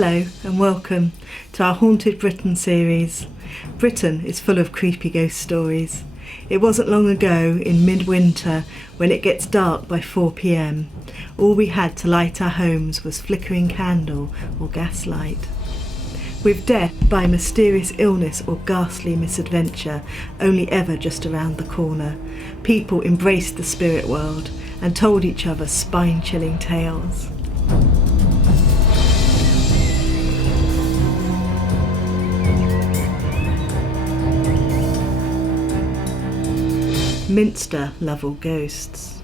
Hello and welcome to our Haunted Britain series. Britain is full of creepy ghost stories. It wasn't long ago in midwinter when it gets dark by 4 p.m. All we had to light our homes was flickering candle or gaslight. With death by mysterious illness or ghastly misadventure only ever just around the corner, people embraced the spirit world and told each other spine-chilling tales. Minster Lovell ghosts.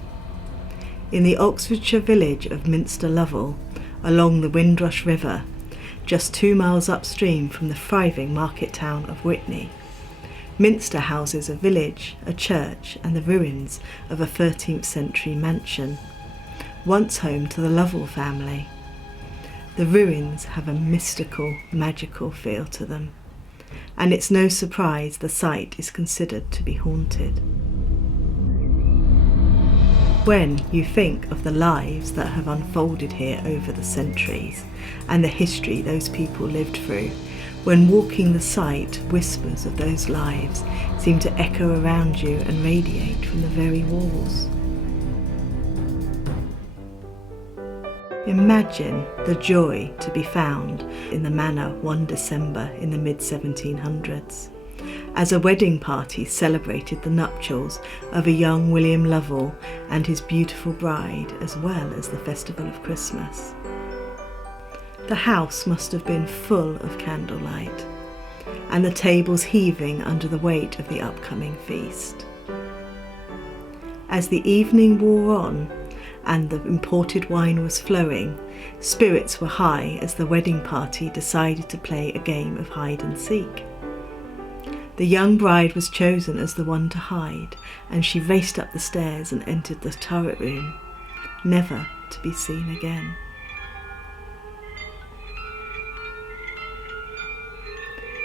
In the Oxfordshire village of Minster Lovell, along the Windrush River, just 2 miles upstream from the thriving market town of Witney, Minster houses a village, a church and the ruins of a 13th century mansion, once home to the Lovell family. The ruins have a mystical, magical feel to them, and it's no surprise the site is considered to be haunted. When you think of the lives that have unfolded here over the centuries and the history those people lived through, when walking the site, whispers of those lives seem to echo around you and radiate from the very walls. Imagine the joy to be found in the manor one December in the mid-1700s, as a wedding party celebrated the nuptials of a young William Lovell and his beautiful bride, as well as the festival of Christmas. The house must have been full of candlelight, and the tables heaving under the weight of the upcoming feast. As the evening wore on, and the imported wine was flowing, spirits were high as the wedding party decided to play a game of hide and seek. The young bride was chosen as the one to hide, and she raced up the stairs and entered the turret room, never to be seen again.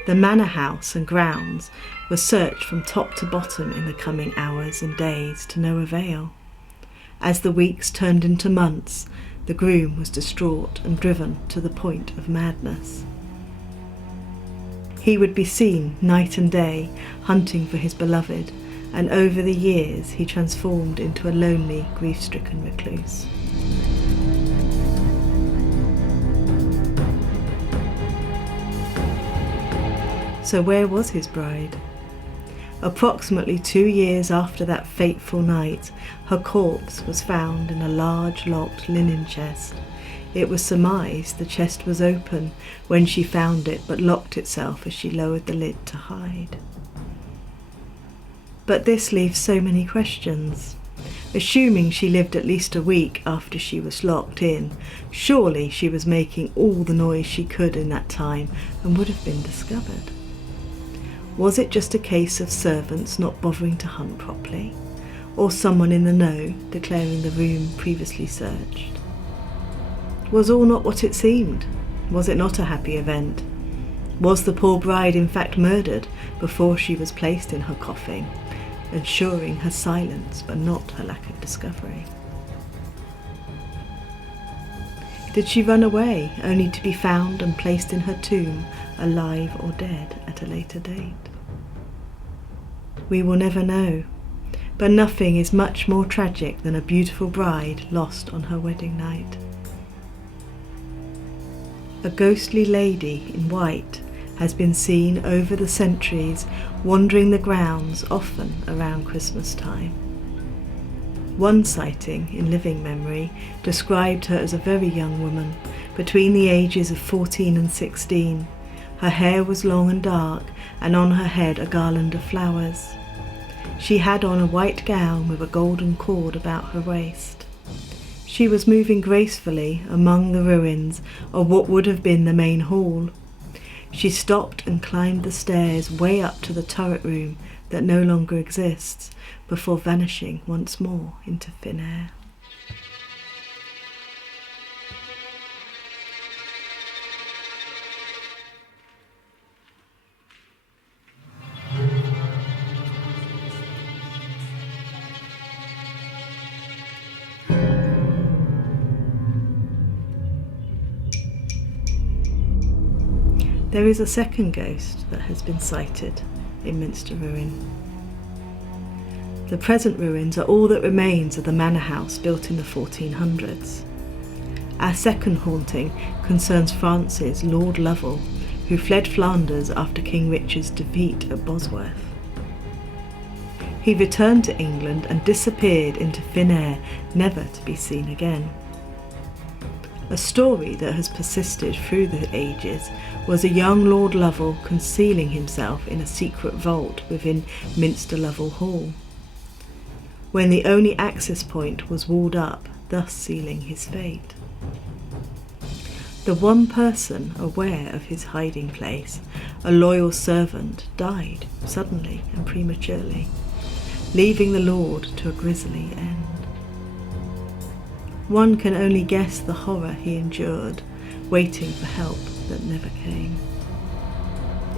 The manor house and grounds were searched from top to bottom in the coming hours and days to no avail. As the weeks turned into months, the groom was distraught and driven to the point of madness. He would be seen night and day hunting for his beloved, and over the years he transformed into a lonely, grief-stricken recluse. So where was his bride? Approximately 2 years after that fateful night, her corpse was found in a large locked linen chest. It was surmised the chest was open when she found it, but locked itself as she lowered the lid to hide. But this leaves so many questions. Assuming she lived at least a week after she was locked in, surely she was making all the noise she could in that time and would have been discovered. Was it just a case of servants not bothering to hunt properly, or someone in the know declaring the room previously searched? Was all not what it seemed? Was it not a happy event? Was the poor bride in fact murdered before she was placed in her coffin, ensuring her silence but not her lack of discovery? Did she run away only to be found and placed in her tomb, alive or dead, at a later date? We will never know, but nothing is much more tragic than a beautiful bride lost on her wedding night. A ghostly lady in white has been seen over the centuries wandering the grounds, often around Christmas time. One sighting in living memory described her as a very young woman, between the ages of 14 and 16. Her hair was long and dark, and on her head a garland of flowers. She had on a white gown with a golden cord about her waist. She was moving gracefully among the ruins of what would have been the main hall. She stopped and climbed the stairs way up to the turret room that no longer exists, before vanishing once more into thin air. There is a second ghost that has been sighted in Minster Ruin. The present ruins are all that remains of the manor house built in the 1400s. Our second haunting concerns Francis Lord Lovell, who fled Flanders after King Richard's defeat at Bosworth. He returned to England and disappeared into thin air, never to be seen again. A story that has persisted through the ages was a young Lord Lovell concealing himself in a secret vault within Minster Lovell Hall, when the only access point was walled up, thus sealing his fate. The one person aware of his hiding place, a loyal servant, died suddenly and prematurely, leaving the Lord to a grisly end. One can only guess the horror he endured, waiting for help that never came.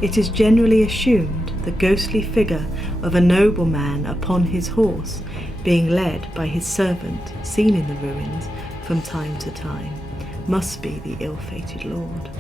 It is generally assumed the ghostly figure of a nobleman upon his horse, being led by his servant, seen in the ruins from time to time, must be the ill-fated lord.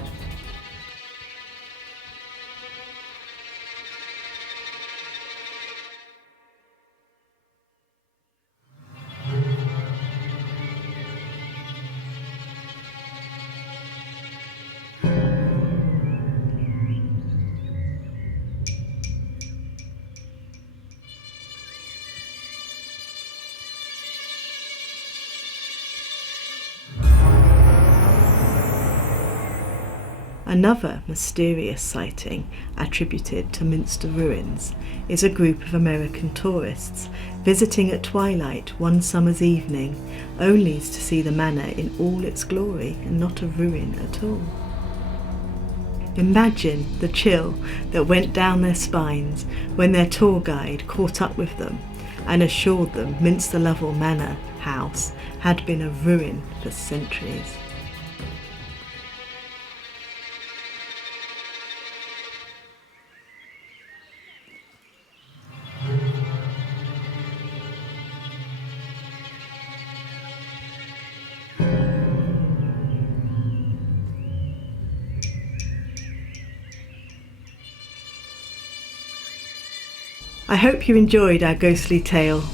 Another mysterious sighting attributed to Minster Ruins is a group of American tourists visiting at twilight one summer's evening, only to see the manor in all its glory and not a ruin at all. Imagine the chill that went down their spines when their tour guide caught up with them and assured them Minster Lovell Manor House had been a ruin for centuries. I hope you enjoyed our ghostly tale.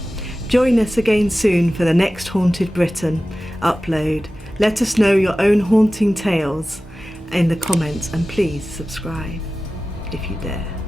Join us again soon for the next Haunted Britain upload. Let us know your own haunting tales in the comments and please subscribe if you dare.